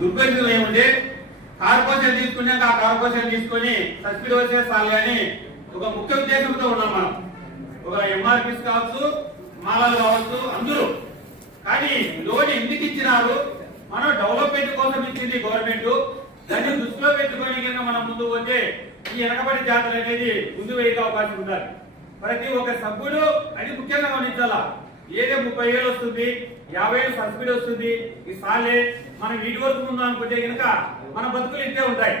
దుర్పరిస్థితులు ఏముంది కార్పొరేషన్ తీసుకున్నాక ఆ కార్పొరేషన్ తీసుకొని సబ్సిడీ వచ్చే అని ఒక ముఖ్య ఉద్దేశంతో ఉన్నాం మనం. ఒక ఎంఆర్పీస్ కావచ్చు మాలలు కావచ్చు అందరూ. కానీ లోన్ ఎందుకు ఇచ్చినారు? మనం డెవలప్మెంట్ కోసం ఇచ్చింది గవర్నమెంట్. దాన్ని దృష్టిలో పెట్టుకొని కనుక మనం ముందు పోతే ఈ వెనకబడి జాతర అనేది ముందు వేయక అవకాశం ఉండాలి. ప్రతి ఒక్క సభ్యుడు అది ముఖ్యంగా గమనించాలా? ఏదో ముప్పై వేలు వస్తుంది యాభై వేలు సబ్సిడీ వస్తుంది ఈ సాలే మనం వీటి వరకు ముందు అనుకుంటే కనుక మన బతుకులు ఇంతే ఉంటాయి.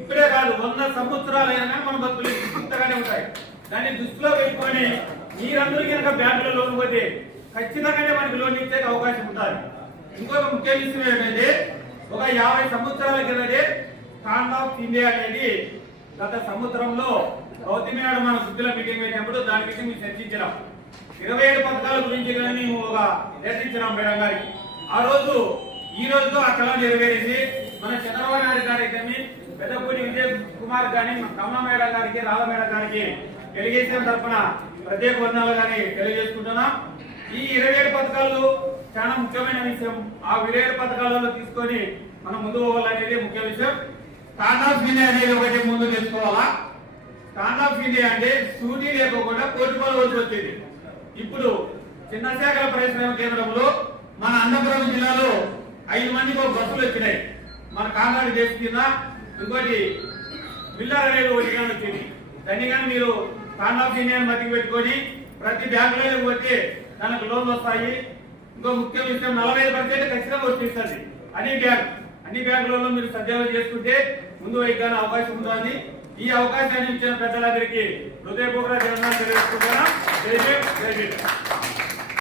ఇప్పుడే కాదు వంద సంవత్సరాలైనా మన బతుకులు ఇంతగానే ఉంటాయి. దాన్ని దృష్టిలో పెట్టుకొని మీరందరూ కనుక బ్యాంకులో లోన్ పోతే ఖచ్చితంగానే మనకి లోన్ ఇచ్చే అవకాశం ఉంటుంది ఇంకొక ముఖ్య విషయం ఏంటంటే ఒక యాభై సంవత్సరాల కిందటే స్టాండ్ ఆఫ్ ఇండియా అనేది గత సంవత్సరంలో గౌతమి నాయుడు మన సుద్దుల మీటింగ్ పెట్టినప్పుడు దాని గురించి మేము చర్చించినాం. ఇరవై ఏడు పథకాల గురించి కానీ మేము ఒక లెటర్ ఇచ్చినాం మేడం గారికి. ఆ రోజు ఈ రోజుతో ఆ కళ నెరవేరింది. మన చంద్రబాబు నాయుడు గారికి కానీ పెద్దపూడి విజయ్ కుమార్ కానీ కమల మేడం గారికి రాధ మేడం గారికి తెలుగుదేశం తరఫున ప్రత్యేక వందనాలు కానీ తెలియజేసుకుంటున్నాం. ఈ ఇరవై ఏడు పథకాలు చాలా ముఖ్యమైన విషయం. ఆ ఇరవై ఏడు పథకాలలో తీసుకొని మనం ముందు పోవాలనేది ముఖ్య విషయం. స్టాండ్ ఆఫ్ ఇండియా అనేది ఒకటి ముందు తెలుసుకోవాలా స్టాండ్ ఆఫ్ ఇండియా అంటే సూటీ లేకుండా కోటి రూపాయలు వచ్చేది. ఇప్పుడు చిన్న శాఖల పరిశ్రమ కేంద్రంలో మన అన్నపురం జిల్లాలో ఐదు మందికి ఒక బస్సులు వచ్చినాయి. మన కాంగ్రెస్ దేశ కింద ఇంకోటి బిల్లర్ అనేది ఒకటి కానీ వచ్చింది. దాన్ని కానీ మీరు స్టాండ్ ఆఫ్ ఇండియాని మధ్య పెట్టుకొని ప్రతి బ్యాంకులో పోతే దానికి లోన్లు వస్తాయి. ఇంకో ముఖ్య విషయం నలభై ఐదు పర్సెంట్ ఖచ్చితంగా వర్తిస్తుంది అన్ని బ్యాంక్ అన్ని బ్యాంకులలో మీరు సద్వినియోగం చేసుకుంటే ముందు వైద్యాన్ని అవకాశం ఉందని ఈ అవకాశాన్ని ఇచ్చిన పెద్దలందరికీ హృదయపూర్వక జన్మ తెలియజేసుకుంటున్నాం జై భీమ్, జై